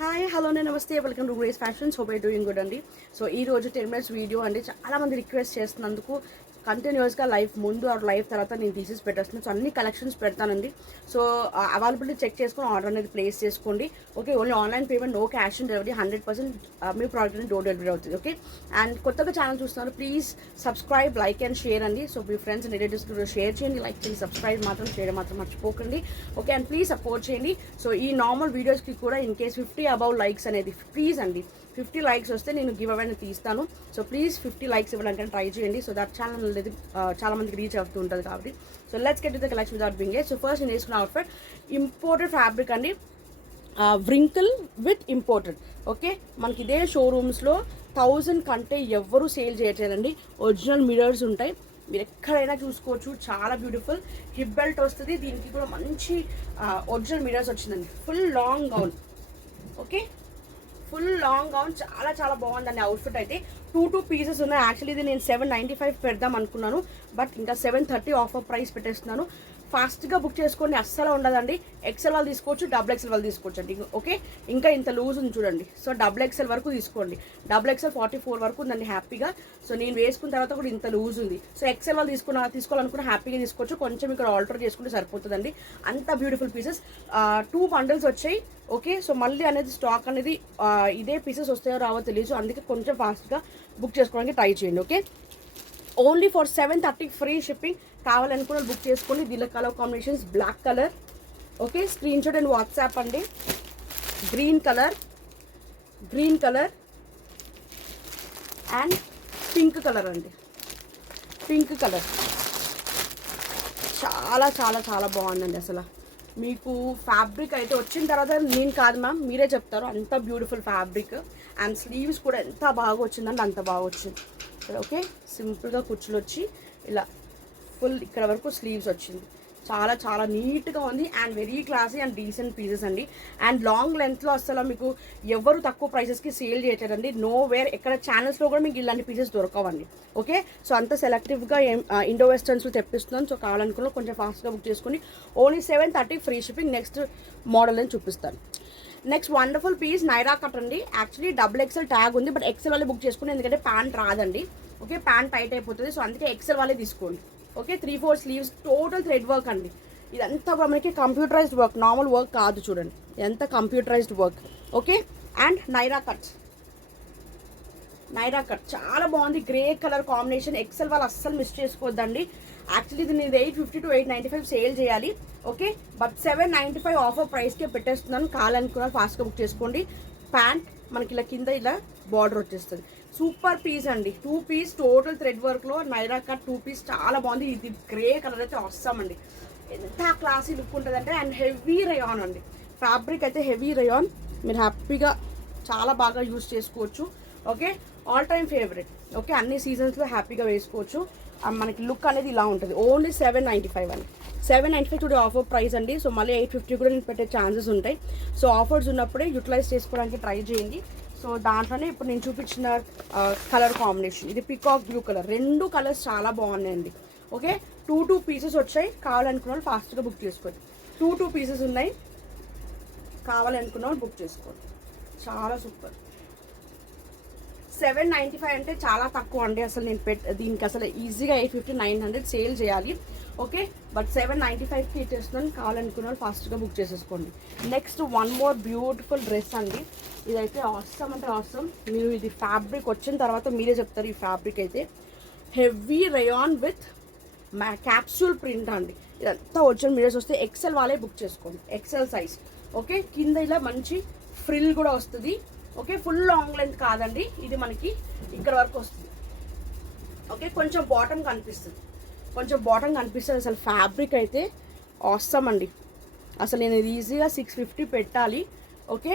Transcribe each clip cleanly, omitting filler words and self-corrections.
Hi hello నమస్తే welcome to grace fashions. Hope I doing good అండి. So ఈ రోజు 10 minutes వీడియో అండి. చాలామంది రిక్వెస్ట్ చేస్తున్నందుకు కంటిన్యూస్గా లైవ్ ముందు ఆర్ లైవ్ తర్వాత నేను తీసేసి పెట్టేస్తున్నాను. సో అన్ని కలెక్షన్స్ పెడతానండి. సో అవైలబిలిటీ చెక్ చేసుకొని ఆర్డర్ అనేది ప్లేస్ చేసుకోండి. Okay, only online payment, no cash on delivery, 100% మీ ప్రోడక్ట్ అనేది డోర్ డెలివరీ అవుతుంది. ఓకే, అండ్ కొత్తగా ఛానల్ చూస్తున్నారు, please subscribe, like and share అండి. సో మీ ఫ్రెండ్స్ అండ్ రిలేటివ్స్ కూడా షేర్ చేయండి, లైక్ చేయండి, సబ్స్క్రైబ్ మాత్రం చేయడం మాత్రం మర్చిపోకండి. ఓకే, అండ్ ప్లీజ్ సపోర్ట్ చేయండి. సో ఈ నార్మల్ వీడియోస్కి కూడా ఇన్ కేస్ 50 అబౌవ్ లైక్స్ అనేది ప్లీజ్ అండి, 50 లైక్స్ వస్తే నేను గివ్ అవే తీస్తాను. సో ప్లీజ్ 50 లైక్స్ ఇవ్వడానికి ట్రై చేయండి. సో దట్ ఛానల్ అనేది చాలా మందికి రీచ్ అవుతూ ఉంటుంది కాబట్టి. So let's get to the collection without being a. So first నేను వేసుకున్న అవుట్ఫిట్ ఇంపోర్టెడ్ ఫ్యాబ్రిక్ అండి, వ్రింకిల్ విత్ ఇంపోర్టెడ్. ఓకే, మనకి ఇదే షోరూమ్స్లో 1000 కంటే ఎవ్వరూ సేల్ చేయట్లేదండి. ఒరిజినల్ మిరర్స్ ఉంటాయి, మీరు ఎక్కడైనా చూసుకోవచ్చు. చాలా బ్యూటిఫుల్ హిప్ బెల్ట్ వస్తుంది, దీనికి కూడా మంచి ఒరిజినల్ మిరర్స్ వచ్చిందండి. Full long gown. Okay, full long gown, చాలా చాలా బాగుందండి అవుట్ఫిట్ అయితే. 2 పీసెస్ ఉన్నాయి. యాక్చువల్లీ ఇది నేను 795 పెడదాం అనుకున్నాను, బట్ ఇంకా 730 ఆఫర్ ప్రైస్ పెట్టేస్తున్నాను. ఫాస్ట్గా బుక్ చేసుకోండి, అస్సలు ఉండదండి. ఎక్సెల్ వాళ్ళు తీసుకోవచ్చు, డబుల్ ఎక్సెల్ వాళ్ళు తీసుకోవచ్చు అండి. ఓకే, ఇంకా ఇంత లూజ్ ఉంది చూడండి. సో డబుల్ ఎక్సెల్ వరకు తీసుకోండి, డబుల్ ఎక్సెల్ 44 వరకు ఉందండి హ్యాపీగా. సో నేను వేసుకున్న తర్వాత కూడా ఇంత లూజ్ ఉంది. సో ఎక్సెల్ వాళ్ళు తీసుకోవాలనుకున్న హ్యాపీగా తీసుకోవచ్చు, కొంచెం ఇక్కడ ఆల్టర్ చేసుకుంటే సరిపోతుందండి. అంత బ్యూటిఫుల్ పీసెస్. 2 బండిల్స్ వచ్చాయి. ఓకే, సో మళ్ళీ అనేది స్టాక్ అనేది ఇదే పీసెస్ వస్తాయో రావో తెలియదు, అందుకే కొంచెం ఫాస్ట్గా బుక్ చేసుకోవడానికి ట్రై చేయండి. Okay, only for 730 free shipping. కావాలనుకున్న బుక్ చేసుకోండి. దీనిలో colour combinations black colour, okay, screenshot and WhatsApp అండి. Green colour and pink colour అండి. పింక్ కలర్ చాలా చాలా చాలా బాగుందండి. అసలు మీకు ఫ్యాబ్రిక్ అయితే వచ్చిన తర్వాత నేను కాదు మ్యామ్, మీరే చెప్తారు, అంత బ్యూటిఫుల్ ఫ్యాబ్రిక్. అండ్ స్లీవ్స్ కూడా ఎంత బాగా వచ్చిందంటే అంత బాగా వచ్చింది. ఓకే, సింపుల్గా కుచ్చులు వచ్చి ఇలా ఫుల్ ఇక్కడ వరకు స్లీవ్స్ వచ్చింది. చాలా చాలా నీట్గా ఉంది and very classy and decent pieces అండి. అండ్ లాంగ్ లెంత్లో అసలు మీకు ఎవరు తక్కువ ప్రైసెస్కి సేల్ చేయట్లేదండి. నో వేర్ ఎక్కడ ఛానల్స్లో కూడా మీకు ఇలాంటి పీసెస్ దొరకవండి. ఓకే, సో అంత సెలెక్టివ్గా ఇండో వెస్టర్న్స్ తెప్పిస్తున్నాను. సో కావాలనుకున్న కొంచెం ఫాస్ట్గా బుక్ చేసుకుని only 730 free shipping. Next model అని చూపిస్తాను. Next wonderful piece Naira cut అండి. యాక్చువల్లీ డబుల్ ఎక్సెల్ ట్యాగ్ ఉంది, బట్ ఎక్సెల్ వాళ్ళే బుక్ చేసుకుని, ఎందుకంటే ప్యాంట్ రాదండి. ఓకే, ప్యాంట్ టైట్ అయిపోతుంది, సో అందుకే ఎక్సెల్ వాళ్ళే తీసుకోండి. Okay, 3/4 sleeves, total thread work అండి. ఇదంతా కూడా మనకి కంప్యూటరైజ్డ్ వర్క్, నార్మల్ వర్క్ కాదు. చూడండి ఎంత computerised work. Okay, and Naira cut చాలా బాగుంది. Grey colour combination. ఎక్సెల్ వాళ్ళు అస్సలు మిస్ చేసుకోవద్దండి. యాక్చువల్లీ ఇది నేను 850 to 895 సేల్ చేయాలి. ఓకే, బట్ 795 ఆఫర్ ప్రైస్కే పెట్టేస్తున్నాను. కావాలనుకున్న ఫాస్ట్గా బుక్ చేసుకోండి. ప్యాంట్ మనకి ఇలా కింద ఇలా బార్డర్ వచ్చేస్తుంది. సూపర్ పీస్ అండి. 2 పీస్ టోటల్ థ్రెడ్ వర్క్లో నైరా కట్ 2 పీస్ చాలా బాగుంది. ఇది గ్రే కలర్ అయితే అవసరం అండి, ఎంత క్లాసీ లుక్ ఉంటుందంటే. అండ్ హెవీ రయాన్ అండి, ఫ్యాబ్రిక్ అయితే హెవీ రయాన్. మీరు హ్యాపీగా చాలా బాగా యూజ్ చేసుకోవచ్చు. Okay, all time favourite. Okay, అన్ని సీజన్స్లో హ్యాపీగా వేసుకోవచ్చు. మనకి లుక్ అనేది ఇలా ఉంటుంది. ఓన్లీ 795 అండి. 795 టుడే ఆఫర్ ప్రైస్ అండి. సో మళ్ళీ 850 కూడా నేను పెట్టే ఛాన్సెస్ ఉంటాయి. సో ఆఫర్స్ ఉన్నప్పుడే యూటిలైజ్ చేసుకోవడానికి ట్రై చేయండి. సో దాంట్లోనే ఇప్పుడు నేను చూపించిన కలర్ కాంబినేషన్, ఇది పికాక్ బ్లూ కలర్. 2 కలర్స్ చాలా బాగున్నాయండి. ఓకే, 2 పీసెస్ వచ్చాయి. కావాలనుకున్న వాళ్ళు ఫాస్ట్గా బుక్ చేసుకోండి. 2 పీసెస్ ఉన్నాయి, కావాలనుకున్న వాళ్ళు బుక్ చేసుకోండి. చాలా సూపర్. 795 అంటే చాలా తక్కువ అండి. అసలు నేను దీనికి అసలు ఈజీగా 850 900 సేల్ చేయాలి. ఓకే, బట్ 795కి ఇచ్చేస్తున్నాను. కావాలనుకున్న వాళ్ళు ఫాస్ట్గా బుక్ చేసేసుకోండి. Next one more beautiful dress అండి. ఇదైతే ఆసమ్ అంటే ఆసమ్. మీరు ఇది ఫ్యాబ్రిక్ వచ్చిన తర్వాత మీరే చెప్తారు. ఈ ఫ్యాబ్రిక్ అయితే heavy rayon with capsule print అండి. ఇదంతా ఒరిజినల్ మిరర్స్ వస్తే ఎక్సెల్ వాళ్ళే బుక్ చేసుకోండి, ఎక్సెల్ సైజ్. ఓకే, కింద ఇలా మంచి ఫ్రిల్ కూడా వస్తుంది. ఓకే, ఫుల్ లాంగ్ లెంత్ కాదండి, ఇది మనకి ఇక్కడ వరకు వస్తుంది. ఓకే, కొంచెం బాటమ్ కనిపిస్తుంది. అసలు ఫ్యాబ్రిక్ అయితే ఆసమ్ అండి. అసలు నేను ఇది ఈజీగా 650 పెట్టాలి. ఓకే,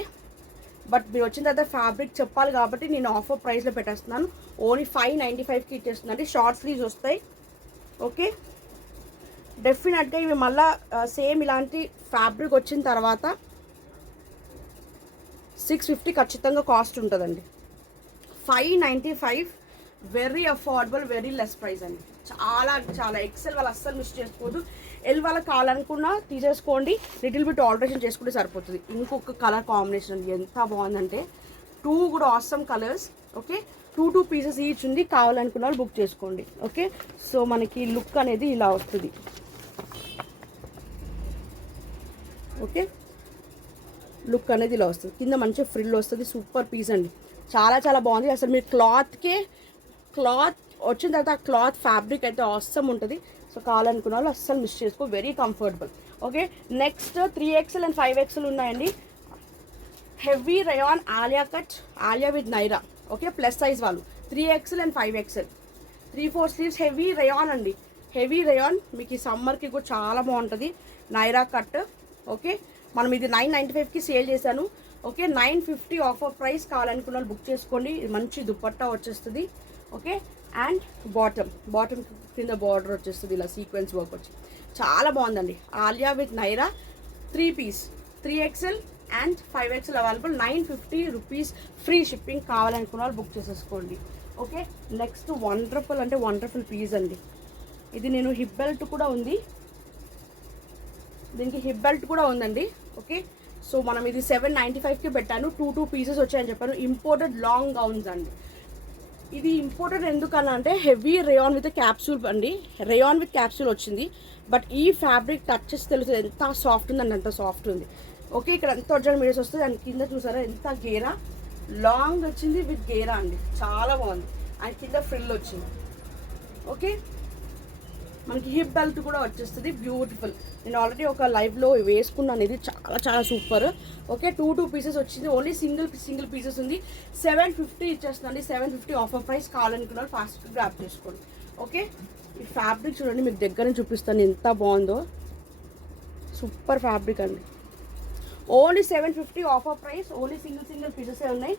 బట్ మీరు వచ్చిన తర్వాత ఫ్యాబ్రిక్ చెప్పాలి కాబట్టి నేను ఆఫర్ ప్రైస్లో పెట్టేస్తున్నాను. ఓన్లీ 595కి ఇచ్చేస్తున్నాను. షార్ట్ స్లీవ్స్ వస్తాయి. ఓకే, డెఫినెట్గా ఇవి మళ్ళీ సేమ్ ఇలాంటి ఫ్యాబ్రిక్ వచ్చిన తర్వాత 650 ఖచ్చితంగా కాస్ట్ ఉంటుందండి. 595 very affordable, very less price అండి. చాలా చాలా ఎక్సెల్ వాళ్ళు అస్సలు మిస్ చేసుకోవద్దు. ఎల్ వాళ్ళకి కావాలనుకున్నా తీసేసుకోండి, లిటిల్ బిట్ ఆల్టరేషన్ చేసుకుంటే సరిపోతుంది. ఇంకొక కలర్ కాంబినేషన్ అండి, ఎంత బాగుందంటే 2 కూడా awesome colours. Okay, 2 pieces each ఉంది, కావాలనుకున్న వాళ్ళు బుక్ చేసుకోండి. ఓకే, సో మనకి లుక్ అనేది ఇలా వస్తుంది. ఓకే, లుక్ అనేది ఇలా వస్తుంది, కింద మంచి ఫ్రిల్ వస్తుంది, సూపర్ పీస్ అండి, చాలా చాలా బాగుంది. అసలు మీరు క్లాత్ వచ్చిన తర్వాత ఆ క్లాత్ ఫ్యాబ్రిక్ అయితే ఆసమ్ ఉంటుంది. సో కావాలనుకున్న వాళ్ళు అస్సలు మిస్ చేసుకో, very comfortable. Okay, next 3XL and 5XL ఉన్నాయండి. Heavy rayon Alia cut, Alia with Naira. Okay, plus size వాళ్ళు 3XL and 5XL, 3/4 sleeves heavy rayon అండి, హెవీ రయాన్. మీకు ఈ సమ్మర్కి కూడా చాలా బాగుంటుంది, నైరా కట్. ఓకే, మనం ఇది 995కి సేల్ చేశాను. ఓకే, 950 ఆఫర్ ప్రైస్, కావాలనుకున్న వాళ్ళు బుక్ చేసుకోండి. మంచి దుపట్టా వచ్చేస్తుంది. ఓకే, అండ్ బాటమ్ కింద బార్డర్ వచ్చేస్తుంది, ఇలా సీక్వెన్స్ వర్క్ వచ్చి చాలా బాగుందండి. Alia with Naira 3 piece, 3XL and 5XL available, 950 rupees free shipping. కావాలనుకున్న వాళ్ళు బుక్ చేసేసుకోండి. ఓకే, నెక్స్ట్ వండర్ఫుల్ అంటే వండర్ఫుల్ పీస్ అండి. ఇది నేను హిప్ బెల్ట్ కూడా ఉంది, దీనికి హిప్ బెల్ట్ కూడా ఉందండి. ఓకే, సో మనం ఇది 795కి పెట్టాను, 2 పీసెస్ వచ్చాయని చెప్పాను. ఇంపోర్టెడ్ లాంగ్ గౌన్స్ అండి. ఇది ఇంపోర్టెడ్ ఎందుకన్నా అంటే హెవీ రేయాన్ విత్ క్యాప్సూల్ అండి, రేయాన్ విత్ క్యాప్సూల్ వచ్చింది. బట్ ఈ ఫ్యాబ్రిక్ టచ్ చేసి తెలుస్తుంది ఎంత సాఫ్ట్ ఉందండి, అంత సాఫ్ట్ ఉంది. ఓకే, ఇక్కడ ఎంత ఒరిజినల్ మీడియాస్ వస్తుంది, దాని కింద చూసారా ఎంత గేరా, లాంగ్ వచ్చింది విత్ గేరా అండి, చాలా బాగుంది. అండ్ కింద ఫ్రిల్ వచ్చింది. ఓకే, మనకి హిప్ బెల్ట్ కూడా వచ్చేస్తుంది, బ్యూటిఫుల్. నేను ఆల్రెడీ ఒక లైవ్లో వేసుకున్నాను, ఇది చాలా చాలా సూపర్. ఓకే, 2 పీసెస్ వచ్చింది, ఓన్లీ సింగిల్ పీసెస్ ఉంది. 750 ఇచ్చేస్తుందండి, 750 ఆఫర్ ప్రైస్. కావాలనుకున్నారు ఫాస్ట్ గ్రాప్ చేసుకోండి. ఓకే, ఈ ఫ్యాబ్రిక్ చూడండి, మీకు దగ్గర నుంచి చూపిస్తాను ఎంత బాగుందో, సూపర్ ఫ్యాబ్రిక్ అండి. Only 750 offer price, only single పీసెసే ఉన్నాయి.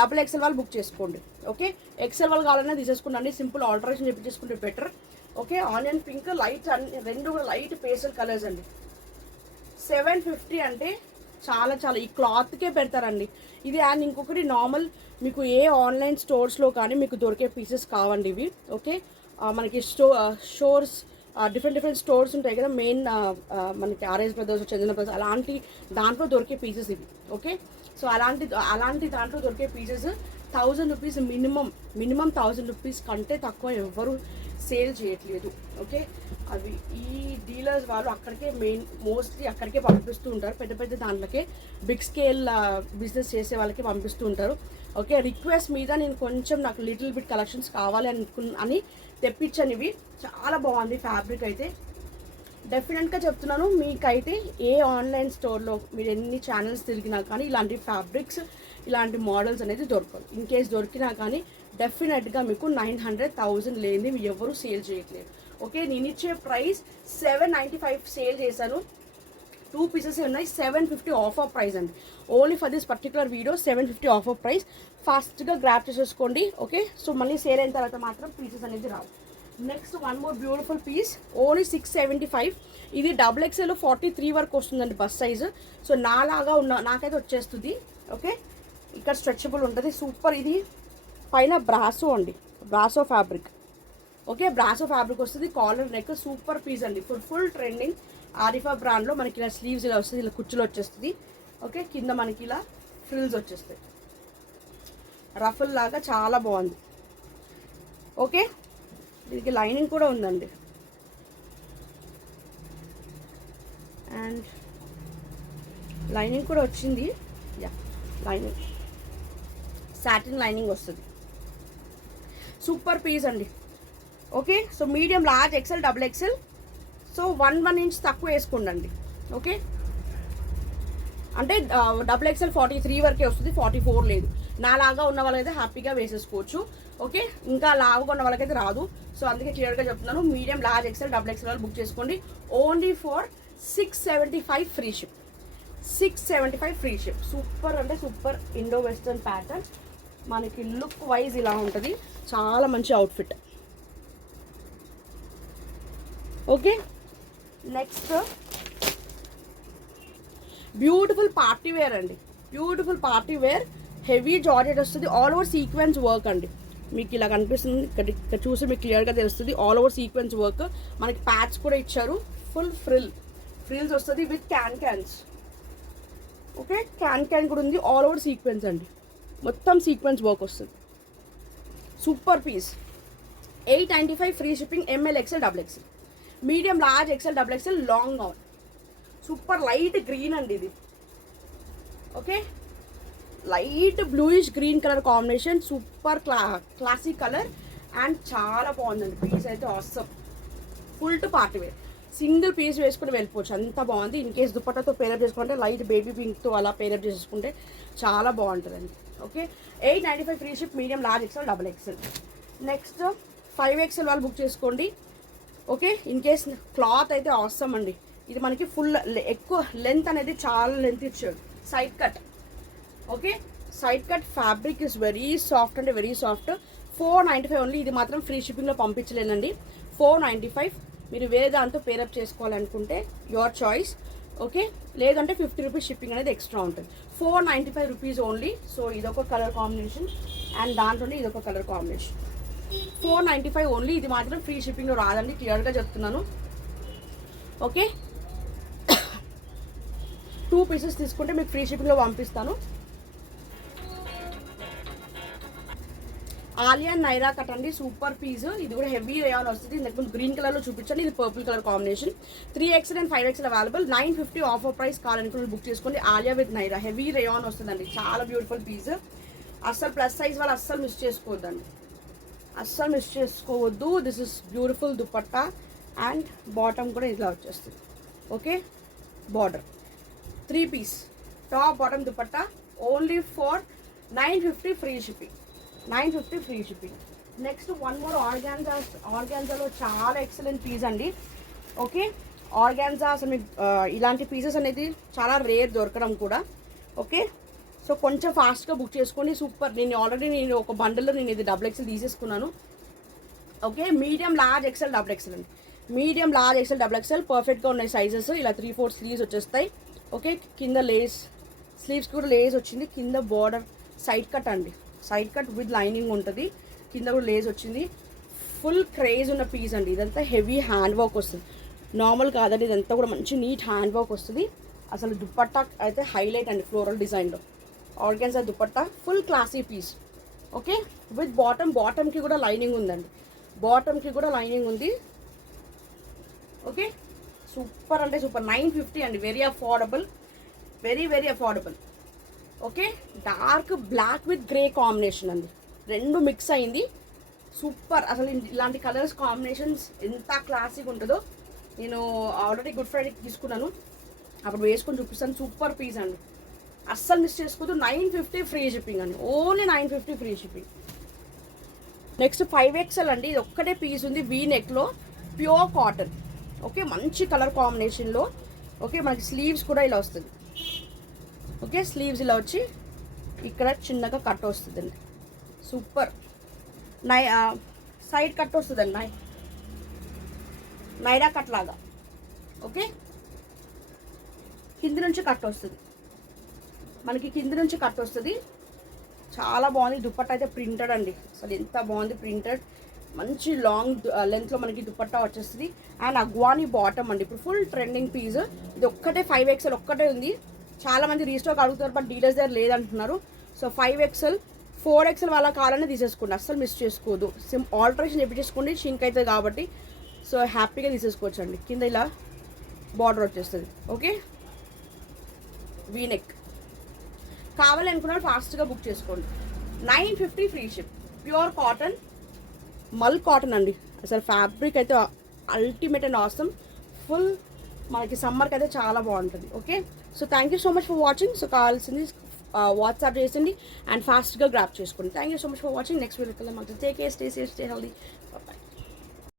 XXL వాళ్ళు బుక్ చేసుకోండి. ఓకే, XL వాళ్ళు కావాలన్నా తీసేసుకోండి, సింపుల్ ఆల్టరేషన్ చేపించేసుకుంటే better. Okay, onion pink light, రెండు లైట్ పేస్టల్ కలర్స్ అండి. 750 అంటే చాలా చాలా, ఈ క్లాత్కే పెడతారండి ఇది. అండ్ ఇంకొకటి నార్మల్ మీకు ఏ ఆన్లైన్ స్టోర్స్లో కానీ మీకు దొరికే పీసెస్ కావండి ఇవి. ఓకే, మనకి స్టోర్స్ డిఫరెంట్ స్టోర్స్ ఉంటాయి కదా, మెయిన్ మనకి RS బ్రదర్స్, చందన బ్రదర్స్, అలాంటి దాంట్లో దొరికే పీసెస్ ఇవి. ఓకే, సో అలాంటి దాంట్లో దొరికే పీసెస్ 1000 రూపీస్ మినిమం 1000 రూపీస్ కంటే తక్కువ ఎవరు సేల్ చేయట్లేదు. ఓకే, అవి ఈ డీలర్స్ వాళ్ళు అక్కడికే మోస్ట్లీ అక్కడికే పంపిస్తూ ఉంటారు, పెద్ద దాంట్లోకే బిగ్ స్కేల్ బిజినెస్ చేసే వాళ్ళకి పంపిస్తూ ఉంటారు. ఓకే, రిక్వెస్ట్ మీద నేను కొంచెం నాకు లిటిల్ బిట్ కలెక్షన్స్ కావాలి అని తెప్పించాను. ఇవి చాలా బాగుంది ఫ్యాబ్రిక్ అయితే, డెఫినెట్గా చెప్తున్నాను. మీకైతే ఏ ఆన్లైన్ స్టోర్లో మీరు ఎన్ని ఛానల్స్ తిరిగినా కానీ ఇలాంటి ఫ్యాబ్రిక్స్, ఇలాంటి మోడల్స్ అనేది దొరకదు. ఇన్ కేస్ దొరికినా కానీ డెఫినెట్గా మీకు 900, 1000 లేనిది మీరు ఎవరు సేల్ చేయట్లేదు. ఓకే, నేను ఇచ్చే ప్రైస్ 795 సేల్ చేశాను, 2 పీసెస్ ఉన్నాయి, 750 ఆఫర్ ప్రైస్ అండి. Only for this particular video 750 offer price, ఫాస్ట్గా గ్రాప్ చేసేసుకోండి. ఓకే, సో మళ్ళీ సేల్ అయిన తర్వాత మాత్రం పీసెస్ అనేది రావు. Next one more beautiful piece, only 675. ఇది XXL 43 వరకు వస్తుందండి బస్ సైజు. సో నాకైతే వచ్చేస్తుంది. ఓకే, ఇక్కడ స్ట్రెచబుల్ ఉంటుంది, సూపర్. ఇది పైన బ్రాసో అండి, brasso fabric. Okay, brasso fabric వస్తుంది, కాలర్ నెక్, సూపర్ పీస్ అండి, ఫుల్ ట్రెండింగ్. ఆరిఫా బ్రాండ్లో మనకి ఇలా స్లీవ్స్ ఇలా వస్తుంది, ఇలా కుచ్చులు వచ్చేస్తుంది. ఓకే, కింద మనకి ఇలా ఫ్రిల్స్ వచ్చేస్తాయి, రఫుల్ లాగా చాలా బాగుంది. ఓకే, దీనికి లైనింగ్ కూడా ఉందండి. అండ్ లైనింగ్ కూడా వచ్చింది, యా లైనింగ్ సాటిన్ లైనింగ్ వస్తుంది, సూపర్ పీస్ అండి. Okay, so medium, large, XL, XXL. So 1 inch తక్కువ వేసుకోండి. ఓకే, అంటే XXL 43 వరకే వస్తుంది, 44 లేదు. నాలాగా ఉన్న వాళ్ళకైతే హ్యాపీగా వేసేసుకోవచ్చు. ఓకే, ఇంకా లావుగా ఉన్న వాళ్ళకైతే రాదు. సో అందుకే క్లియర్గా చెప్తున్నాను, మీడియం, లార్జ్, XL, XXL వాళ్ళు బుక్ చేసుకోండి. Only for 675 free ship, 675 free ship. Super అంటే సూపర్ ఇండో వెస్టర్న్ ప్యాటర్న్, మనకి లుక్ వైజ్ ఇలా ఉంటుంది, చాలా మంచి outfit. Okay, next beautiful party wear అండి, beautiful party wear, heavy georgette వస్తుంది, ఆల్ ఓవర్ సీక్వెన్స్ వర్క్ అండి. మీకు ఇలా కనిపిస్తుంది, ఇక్కడ చూసి మీకు క్లియర్గా తెలుస్తుంది, ఆల్ ఓవర్ సీక్వెన్స్ వర్క్. మనకి ప్యాడ్స్ కూడా ఇచ్చారు, ఫుల్ ఫ్రిల్స్ వస్తుంది విత్ క్యాన్స్. ఓకే, క్యాన్ కూడా ఉంది. ఆల్ ఓవర్ సీక్వెన్స్ అండి, మొత్తం సీక్వెన్స్ వర్క్ వస్తుంది. Super piece. 895 free shipping. ML, XL, XXL, medium, large, XL, XXL, long gown. Super light green అండి ఇది. Okay, light bluish green colour combination. Super classic colour and చాలా బాగుందండి. Piece అయితే awesome. Full to party wear. Single piece వేసుకుని వెళ్ళిపోవచ్చు, అంత బాగుంది. In case దుపట్టాతో పేరప్ చేసుకుంటే లైట్ బేబీ పింక్తో అలా పేరప్ చేసుకుంటే చాలా బాగుంటుందండి. Okay, 895 free ship. Medium, large, XL, XXL. Next 5XL వాళ్ళు బుక్ చేసుకోండి. ఓకే, ఇన్ కేస్ క్లాత్ అయితే ఆసమ్ అండి. ఇది మనకి ఫుల్ ఎక్కువ లెంత్ అనేది చాలా లెంత్ ఇచ్చాడు. Side cut. Okay, side cut fabric is very soft అంటే వెరీ సాఫ్ట్. 495 ఓన్లీ. ఇది మాత్రం ఫ్రీ షిప్పింగ్లో పంపించలేనండి. 495. మీరు వేరే దాంతో పేరప్ చేసుకోవాలనుకుంటే యువర్ చాయిస్. ఓకే, లేదంటే 50 రూపీస్ షిప్పింగ్ అనేది ఎక్స్ట్రా ఉంటుంది. 495 రూపీస్ ఓన్లీ. సో ఇదొక కలర్ కాంబినేషన్ అండ్ దాంట్లోనే ఇదొక కలర్ కాంబినేషన్. 495 ఓన్లీ. ఇది మాత్రం ఫ్రీ షిప్పింగ్లో రాదండి, క్లియర్గా చెప్తున్నాను. ఓకే, 2 పీసెస్ తీసుకుంటే మీకు ఫ్రీ షిప్పింగ్లో పంపిస్తాను. ఆలియా నైరా కట్ అండి, సూపర్ పీస్. ఇది కూడా హెవీ రేయాన్ వస్తుంది. ఇంతకు గ్రీన్ కలర్లో చూపించండి, ఇది purple colour combination. 3XL and 5XL available. 950 offer price. కావాలనుకుని బుక్ చేసుకోండి. Alia with Naira heavy rayon వస్తుందండి, చాలా బ్యూటిఫుల్ పీస్. అస్సలు ప్లస్ సైజ్ వాళ్ళు అస్సలు మిస్ చేసుకోవద్దండి, అస్సలు మిస్ చేసుకోవద్దు. This is beautiful dupatta and bottom కూడా ఇలా వచ్చేస్తుంది. ఓకే, border 3 piece top bottom dupatta only for 950 free shipping. 950 free shipping. Next one more ఆర్గాన్జాలో చాలా ఎక్సలెంట్ పీస్ అండి. ఓకే, ఆర్గాన్జా అసలు మీకు ఇలాంటి పీసెస్ అనేది చాలా రేర్ దొరకడం కూడా. ఓకే, సో కొంచెం ఫాస్ట్గా బుక్ చేసుకోండి. సూపర్. నేను ఒక బండల్లో నేను ఇది XXL తీసేసుకున్నాను. Okay, medium, large, XL, XXL అండి. మీడియం, లార్జ్, XL, XXL పర్ఫెక్ట్గా ఉన్నాయి సైజెస్. ఇలా 3/4 స్లీవ్స్ వచ్చేస్తాయి. ఓకే, కింద లేస్, స్లీవ్స్ కూడా లేస్ వచ్చింది. కింద బార్డర్ సైడ్ కట్ అండి, సైడ్ కట్ విత్ లైనింగ్ ఉంటుంది. కింద కూడా లేస్ వచ్చింది. ఫుల్ క్రేజ్ ఉన్న పీస్ అండి. ఇదంతా హెవీ హ్యాండ్ వర్క్ వస్తుంది, నార్మల్ కాదండి. ఇదంతా కూడా మంచి నీట్ హ్యాండ్ వర్క్ వస్తుంది. అసలు దుపట్టా అయితే హైలైట్ అండి, ఫ్లోరల్ డిజైన్లో organza dupatta. Full classy piece. Okay, with బాటమ్కి కూడా లైనింగ్ ఉందండి, బాటమ్కి కూడా లైనింగ్ ఉంది. ఓకే, సూపర్ అంటే సూపర్. 950 అండి, very affordable, very affordable. Okay, dark black with grey combination అండి, రెండు మిక్స్ అయింది. సూపర్. అసలు ఇలాంటి కలర్స్ కాంబినేషన్స్ ఎంత క్లాసిక్ ఉంటుందో. నేను ఆల్రెడీ గుడ్ ఫ్రైడేకి తీసుకున్నాను, అప్పుడు వేసుకొని చూపిస్తాను. సూపర్ పీస్ అండి, అస్సలు మిస్ చేసుకోవద్దు. 950 ఫ్రీ షిప్పింగ్ అండి, only 950 free shipping. Next 5XL అండి. ఇది ఒక్కటే పీస్ ఉంది, వీ నెక్లో, ప్యూర్ కాటన్. ఓకే, మంచి కలర్ కాంబినేషన్లో. ఓకే, మనకి స్లీవ్స్ కూడా ఇలా వస్తుంది. ఓకే, స్లీవ్స్ ఇలా వచ్చి ఇక్కడ చిన్నగా కట్ వస్తుందండి. సూపర్. సైడ్ కట్ వస్తుందండి, నైరా కట్ లాగా. ఓకే, కింది నుంచి కట్ వస్తుంది, మనకి కింది నుంచి కట్ వస్తుంది. చాలా బాగుంది. దుపట్టా అయితే ప్రింటెడ్ అండి, అసలు ఎంత బాగుంది. ప్రింటెడ్ మంచి లాంగ్ లెంత్లో మనకి దుపట్టా వచ్చేస్తుంది. అండ్ అగ్వానీ బాటమ్ అండి, ఇప్పుడు ఫుల్ ట్రెండింగ్ పీస్. ఇది ఒక్కటే 5XL ఒక్కటే ఉంది. చాలామంది రీస్టాక్ అడుగుతారు, బట్ డీలర్స్ దగ్గర లేదంటున్నారు. సో 5XL 4XL వాళ్ళ కావాలని తీసేసుకోండి, అస్సలు మిస్ చేసుకోవద్దు. ఆల్టరేషన్ చేపించేసుకోండి, షింక్ అవుతుంది కాబట్టి. సో హ్యాపీగా తీసేసుకోవచ్చు అండి. కింద ఇలా బార్డర్ వచ్చేస్తుంది. ఓకే, వీనెక్ కావాలనుకున్న ఫాస్ట్గా బుక్ చేసుకోండి. 950 ఫ్రీ షిప్. ప్యూర్ కాటన్, మల్ కాటన్ అండి. అసలు ఫ్యాబ్రిక్ అయితే అల్టిమేట్ అండ్ ఆసమ్. ఫుల్ మనకి సమ్మర్కి అయితే చాలా బాగుంటుంది. Okay, so thank you so much for watching. So కావాల్సింది వాట్సాప్ చేసింది అండ్ ఫాస్ట్గా గ్రాప్ చేసుకోండి. Thank you so much for watching. Next వీడియోకి వెళ్దాం. Take care, stay safe, stay healthy. Bye.